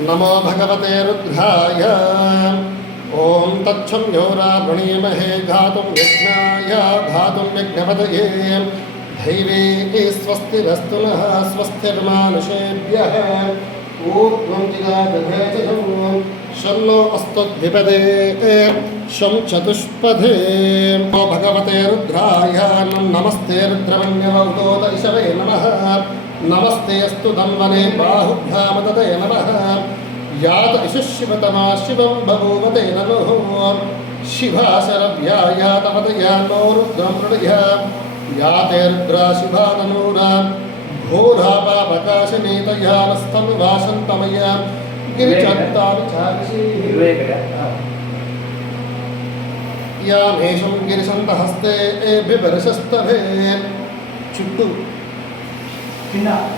नमो भगवते रुद्राय। ओम तच्छं योरावृणीमहे घातुं यज्ञाय घातुं यज्ञपतये। दैवे स्वस्तिरस्तु नः स्वस्तिर्मानुषेभ्यः। ऊर्ध्वं जिगादधे च शन्नो अस्तुद्विपदे शं चतुष्पदे। नमो भगवते रुद्राय। नमस्ते रुद्रमन्यवौतोत इषवे नमः। नमस्ते अस्तु धन्वने बाहुभ्यामतते नमः। यात इषुशिवतमा शिवं बभूवते नमः। शिवाशरभ्याया तपतया नो रुद्रं मृडय। याते रुद्रा शिवा तनूरा घोरा पापकाशिनीतया नस्तं वासन्तमया गिरिचत्ता विचारिषी। यामेषं गिरिशन्तहस्ते बिभर्षस्तभे। చుట్టూ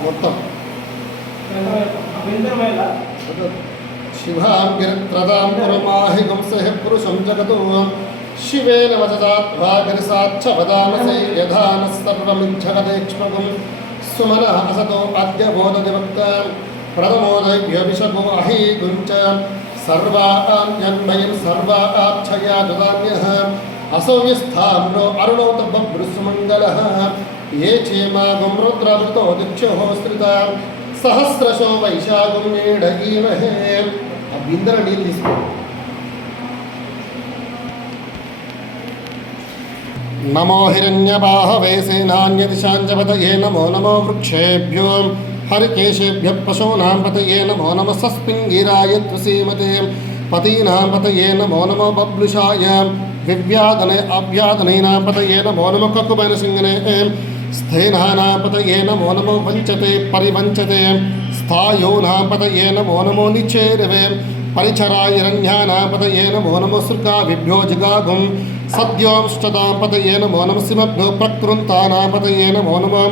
మొత్తం శివాం గిరిత్రదాం పురమాహి వంశః పురుషం జగతో శివేన వచదాత్వా గిరిసాచ్చ వదామసే యథాన సర్వమిజ్జగదేక్ష్మగం సుమనః అసతో అద్య బోధదివక్త ప్రథమోదైభ్యభిషభో అహి గుంచ సర్వాన్యన్మయం సర్వాక్షయా దదామ్యః అసౌయస్థామ్నో అరుణోత బభ్రుసుమంగళః ये चेमागुं रुद्रवृतो दिक्षोः स्त्रिता सहस्रशो वैशाखं मीडयीमहे। अब इंद्र नील इसको नमो हिरण्यबाहवे सेनान्यदिशाञ्जपतये नमो नमो वृक्षेभ्यो हरिकेशेभ्यः पशूनां पतये नमो नमः सस्पिङ्गिराय त्वसीमते पतीनां पतये नमो नमो बब्लुषाय विव्यादने अव्यादनेनां पतये नमो नमो ककुबनसिंहने स्थेनानां पतये नमो नमो वञ्चते परिवञ्चते स्थायोनां पतये नमो नमो निचेरवे परिचरायरण्यानां पतये नमो नमो सृकाविभ्यो जिगागुं सद्योंष्टदां पतये नमो नमः सिंहभ्यो प्रकृन्तानां पतये नमो नमो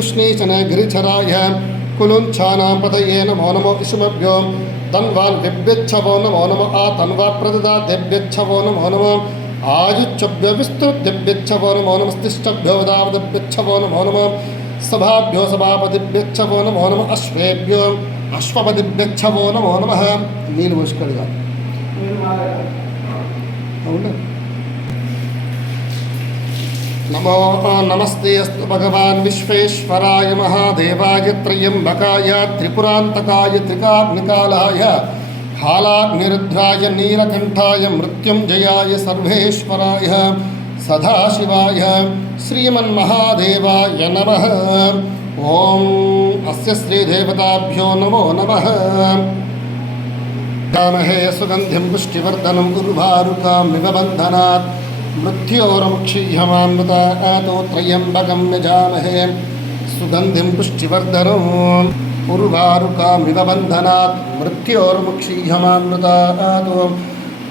उष्णीचने गिरिचराय कुलुञ्छानां पतये नमो नमो इषुमभ्यो तन्वान् विभ्यच्छवो नमो नमो आतन्वा प्रददाद्यभ्यच्छवो नमो नमो आयुच्छभ्यो विस्तृभ्यच्छवो नमो नमस्तिष्ठभ्यो दावदभ्यच्छवो नमो नमः सभाभ्यो सभापतिभ्यच्छवो नमो नमः अश्वेभ्यो अश्वपतिभ्यच्छवो नमो नमः। नील मुष्कड़िगा नमो नमस्ते अस्तु भगवान् विश्वेश्वराय महादेवाय त्र्यंबकाय त्रिपुरान्तकाय त्रिकाग्निकालाय हालाग्निरुद्राय नीलकण्ठाय मृत्युञ्जयाय सर्वेश्वराय सदाशिवाय श्रीमन्महादेवाय नमः। ॐ अस्य श्रीदेवताभ्यो नमो नमः। कामहे सुगन्धिं पुष्टिवर्धनं उर्वारुकामिव बन्धनात् मृत्योर्मुक्षीयमामृतातो त्र्यम्बकं यजामहे सुगन्धिं पुष्टिवर्धनम् उर्वारुकामिव बन्धनात् मृत्योर्मुक्षीयमामृतातो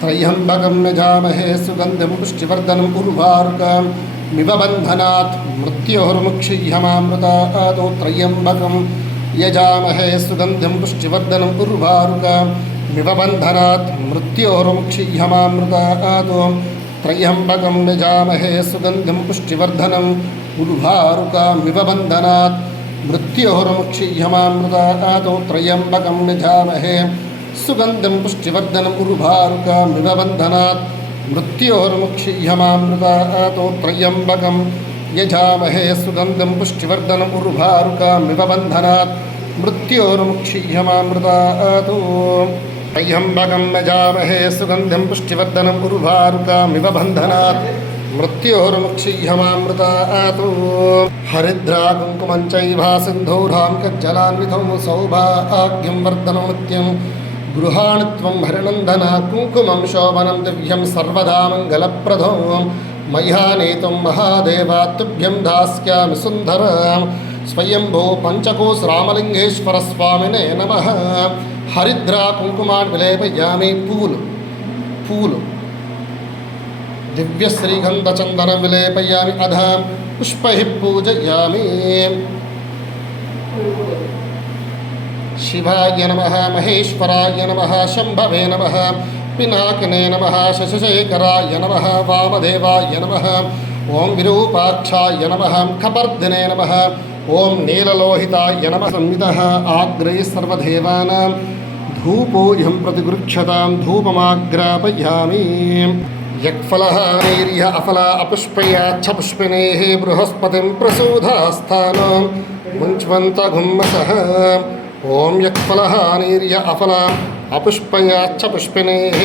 त्र्यम्बकं यजामहे सुगन्धिं पुष्टिवर्धनम् उर्वारुकामिव बन्धनात् मृत्योर्मुक्षीयमामृतातो त्र्यम्बकं यजामहे सुगन्धिं पुष्टिवर्धनम् उर्वारुकामिव बन्धनात् मृत्योर्मुक्षीयमामृतातो त्र्यम्बकं यजामहे सुगन्धिं पुष्टिवर्धनम् उर्वारुकामिव बन्धनात् मृत्योर्मुक्षीयमामृतातो त्र्यम्बकं यजामहे सुगन्धिं पुष्टिवर्धनम् उर्वारुकामिव बन्धनात् मृत्योर्मुक्षीयमामृतातो त्र्यम्बकं यजामहे सुगन्धिं पुष्टिवर्धनम् उर्वारुकामिव बन्धनात् मृत्योर्मुक्षीयमामृतातो त्र्यम्बकं यजामहे सुगन्धिं पुष्टिवर्धनम् उर्वारुकामिव बन्धनात् मृत्योर्मुक्षीयमामृतातो। हरिद्रा कुङ्कुमं चैव सिन्धूरां कज्जलान्वितौ सौभाग्यं वर्धनं नित्यं गृहाणि त्वं हरिनन्दना कुङ्कुमं शोभनं दिव्यं सर्वदा मङ्गलप्रदं मह्या नीतं महादेवा तुभ्यं दास्यामि सुन्दरं स्वयंभो पंचकोश रामलिंगेश्वर स्वामिने नमः। हरिद्रा कुंकुमान् विलेपयामि फूल दिव्य श्रीगंध चंदन विलेपयामि अध पुष्पैः पूजयामि। शिवाय नमः महेश्वराय नमः शंभवे नमः पिनाकिने नमः शशिशेखराय नमः वामदेवाय नमः ओं विरूपाक्षाय नमः खपर्दिने नमः ఓం నీలలోహితాయ నమః. సంవితః ఆగ్రై సర్వదేవానాం ధూపోऽహం ప్రతిగృహ్యతాం ధూపమాగ్రాపయామి. యక్ఫలః నీర్య అఫల అపుష్పయాచ్చ పుష్పినేః బృహస్పతిం ప్రసూధాస్థానం ముంచ్వంత గుమ్మసః. ఓం యక్ఫలః నీర్య అఫల అపుష్పయాచ్చ పుష్పినేః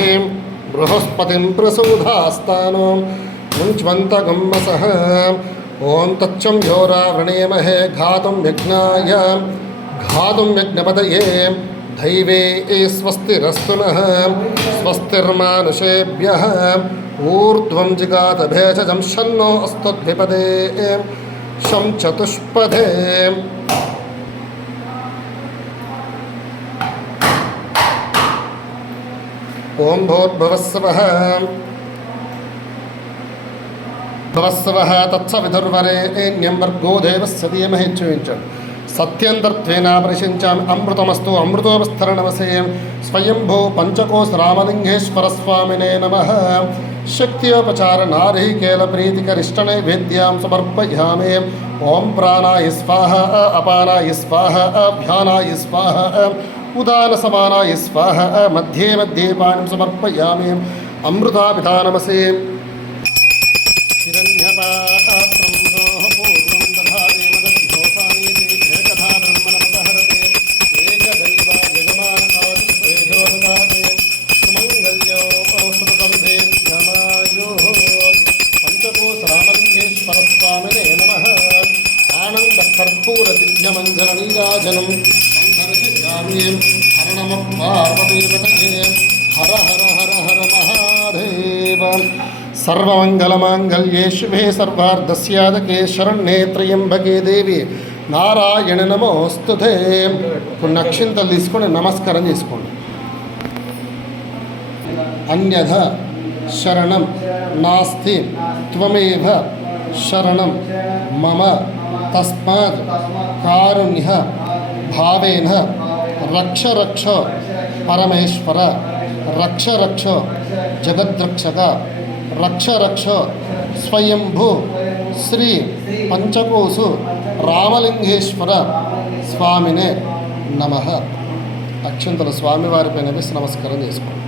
బృహస్పతిం ప్రసూధాస్థానం ముంచ్వంత గుమ్మసః. ఓం తచ్చం యోరావృణేమహే ఘాతుం యజ్ఞపతయే దైవే స్వస్తిరస్తు నః. స్వస్తిర్మానుషేభ్యః ఊర్ధ్వం జిగాత భేషజం షన్నో అస్తు ద్విపదే శం చతుష్పదే. ఓం భూర్భువస్సవః భవస్సవః తత్సవితుర్వరేణ్యం భర్గో దేవస్య ధీమహి. చూపించాడు సత్యంతర్త్వేన పరిశించామి అమృతమస్తు అమృతోపస్తరణమసే. స్వయంభూ పంచకోశ రామలింగేశ్వర స్వామినే నమః. శక్త్యోపచార నారీకేల ప్రీతికరిష్ట నైవేద్యాం సమర్పయామి. ఓం ప్రాణాయ స్వాహ అపానాయ స్వాహ అభ్యానాయ స్వాహ ఉదాన సమానాయ స్వాహ మధ్యే మధ్యే పాణిం సమర్పయామి. అమృతాపితానమసే. కర్పూరదివ్యమంజనీరాజనం సందర్శయామి. హర నమః పార్వతీపతయే. హర హర హర హర మహాదేవ. సర్వమంగళమాంగళ్యే శుభే సర్వార్ధస్యాదకే శరణ్యే త్రయంబకే దేవి నారాయణ నమోస్తుతే. కొన్ని అక్షింతలు తీసుకొని నమస్కారం చేసుకోండి. అన్యథ శరణం నాస్తి త్వమేవ శరణం మమ తస్మాత్ కారుణ్య భావేన రక్ష రక్ష పరమేశ్వర. రక్ష రక్ష జగద్రక్షక. రక్ష రక్ష స్వయంభూ శ్రీ పంచకోసు రామలింగేశ్వర స్వామినే నమః. అక్షంతల స్వామివారిపైన వేసి నమస్కారం చేసుకోండి.